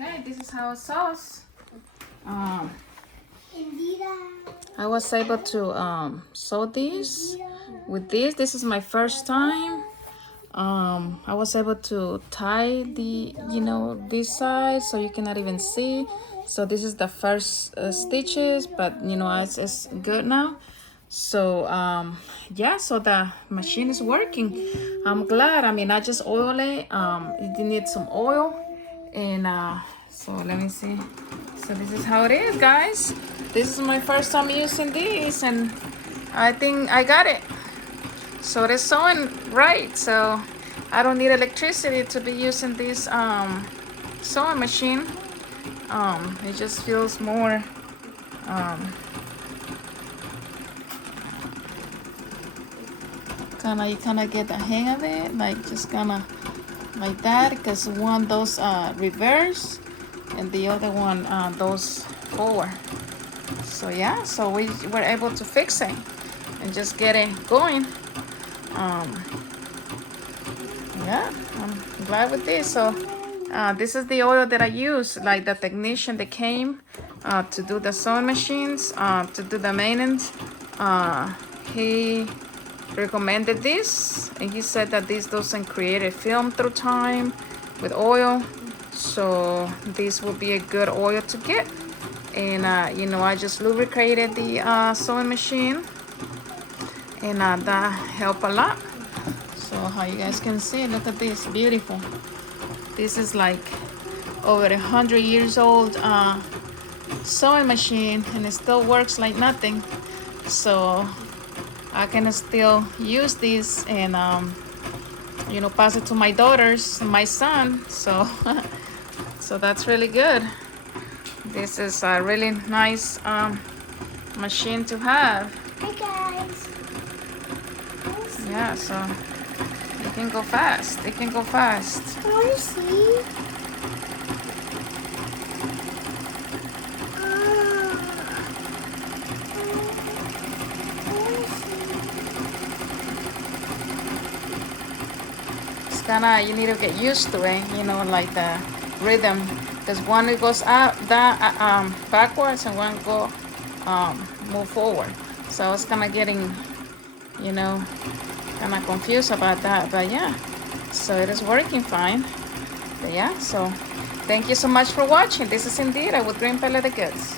Okay, this is how it sews. Indira. I was able to sew this with this. This is my first time. I was able to tie the, this side so you cannot even see. So this is the first stitches, but it's good now. So yeah, so the machine is working. I'm glad. I mean, I just oil it. It need some oil, and so let me see. So this is how it is, guys. This is my first time using this, and I think I got it. So it is sewing right. So I don't need electricity to be using this sewing machine. It just feels more you kind of get the hang of it, like just kind of like that, because one those reverse and the other one those forward. So yeah, so we were able to fix it and just get it going. Yeah, I'm glad with this. So this is the oil that I use, like the technician that came to do the sewing machines, to do the maintenance. He recommended this, and he said that this doesn't create a film through time with oil, so this will be a good oil to get. And I just lubricated the sewing machine, and that helped a lot. So how you guys can see, look at this, beautiful. This is like over 100 years old sewing machine, and it still works like nothing. So I can still use this and pass it to my daughters and my son. So so that's really good. This is a really nice machine to have. Hi guys. Yeah, so it can go fast. It can go fast. I want to see. It's kinda, you need to get used to it, like the rhythm, because one it goes up that backwards and one go move forward. So I was kind of getting kind of confused about that, but yeah, so it is working fine. But yeah, so thank you so much for watching. This is Indira with Green Pear Leather Goods.